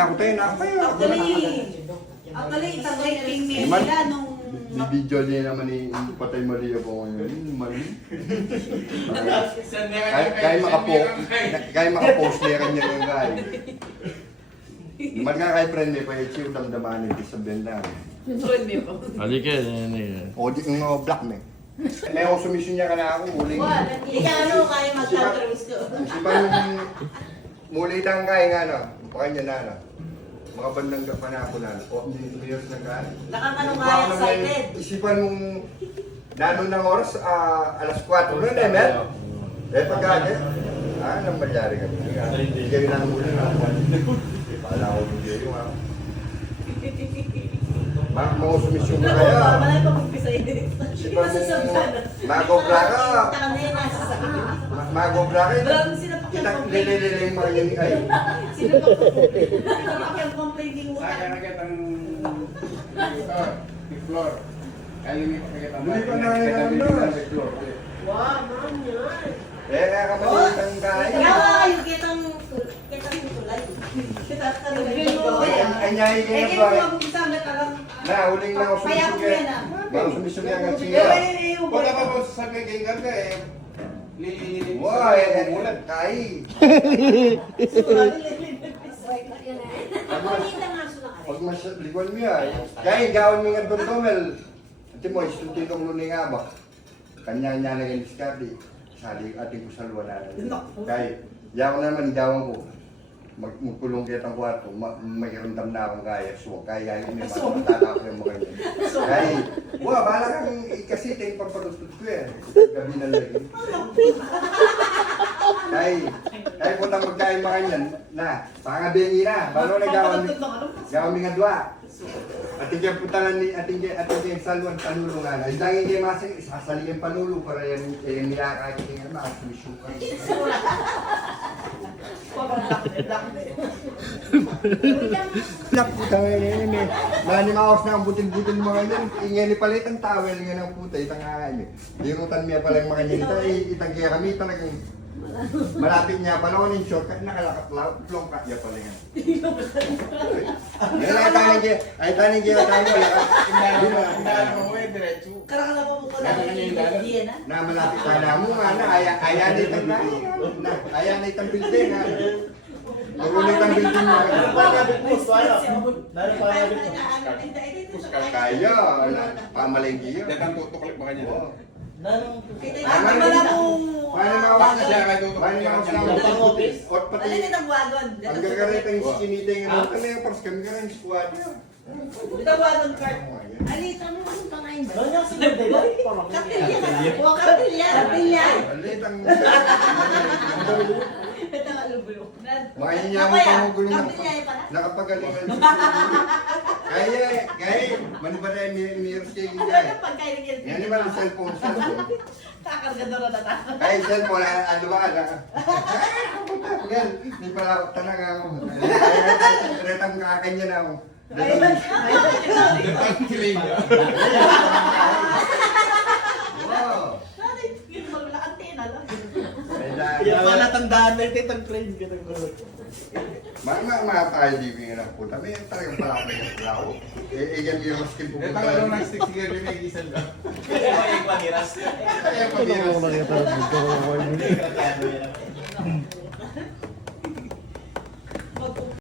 na ako tayo. Actually, isang rating nila nung... Bibidyo niya naman ni Patay Maria po ngayon. Mali. Kaya makapost niya kanya ng guy. Naman nga kay friend niya pa yung chiw damdaman niya sa benda. Friend niya po. Halika, yan. O di ng black me. May ako sumisyon niya ka na ako. Ikaw ano kaya mag-counters ko? Isipan muli tang kaya nga no. Pakanya na no. Mga bandang panahon na. O hindi years na ka. Nakatanong kaya excited. Isipan mong nanon ng oras, alas 4 na na, Mel. Eh, pagkakit. Nang malyari ka. Hindi kayo nang muli na. Pala ko hindi yung ako. Mga sumisyon na kaya. Malay pa mag-pisa yun. Magobra ka. Magobra ka. Walang sinapakyang Kita complaint. lililili yung mga yun. Ay. Sinapakyang complaint yung Saya utang. nakita ang floor. Kaya yung nakita ang Hindi pa na yun ang floor. Wow, man yun. Eh, kaya ka maliit ang kaya. Ikaw yung kitang tulay. Kita ka nila dito. Ay, nyayi Eh, kayo kaya ba? mo mag-umpisa na talang... Na, huling na ako Payak mo yan ah. Mga sumisyon yan ang Pero siya. Kung ka pa po sasabi kay Garga eh, Wow, eh, mulat, kai. Pag mas likon mo yan. Kaya gawin mo nga doon tomel. Ati mo, isunti kong luning nga ba? Kanya-nya na yung diskarte. Sali ating ko sa luwa na. Kaya, yaw naman gawin ko. Magkulong kita ang kwarto, may rundam na akong kaya. So, kaya yun yung matala ko yung mga yun. Kaya, wala, bala kang kasi ito yung pampalutod ko eh. Gabi na lagi. Kaya punta magkain mga yan, na, pangabengi na, balo na gawin nga dua. Ating kaya punta na ni, ating kaya saluan panulo nga na. Isangin kayo masing, isasali yung panulo para yan nilakakin nga, makasusukan. Black puta ngayon eh. Mani maos na ang butil-butil mga yan. Ingay ni palit ang towel nga ng puta. Itang nga eh. Dirutan niya palang mga yan. Itang kaya kami talagang malapit niya pa noon yung shortcut nakalakat-long cut niya pala yan. Yan ay tanong kaya. Ay tanong kaya tayo. Karang po ko lang. Na malapit ka na mo nga na. Ayan na itang kaya. Ayan na itang building nga. Marunong itang building nga. Puskal kaya. Pamalenggi yun. Datang tutuklip ba kanya? Paano Pas na siya kay tutuklip niya. Ot pati. Ang gagaritang skinita yung ano. Ano yung pars kami karang squad niya. Alita mo ang pangain ba? Banyak sih beda. Kapilya. Huwag kapilya. Kapilya. Alit ang... Ito ang alubulo. Mga niya mo pa mo gulo na nakapagalingan. Kaya, mano ba na yung mirrors kayo Ano niya? yung pagkain niya? Yan yung mga cellphone. Kakargador na tata. Kaya yung cellphone, ano ba? Yan, hindi pala talaga ako. Retang kakanya na ako. Datang kilig. Wow! Yung wala antena lang. Ya wala tandaan na ito ang trade ka ng gulo. Mga tayo di ko nga po. May talagang palapay ng tao. Iyan yung mas kimpo. Datang ano na stick sige rin ay isal ka. Kaya yung pamiras. Kaya pabiras. Kaya yung pamiras.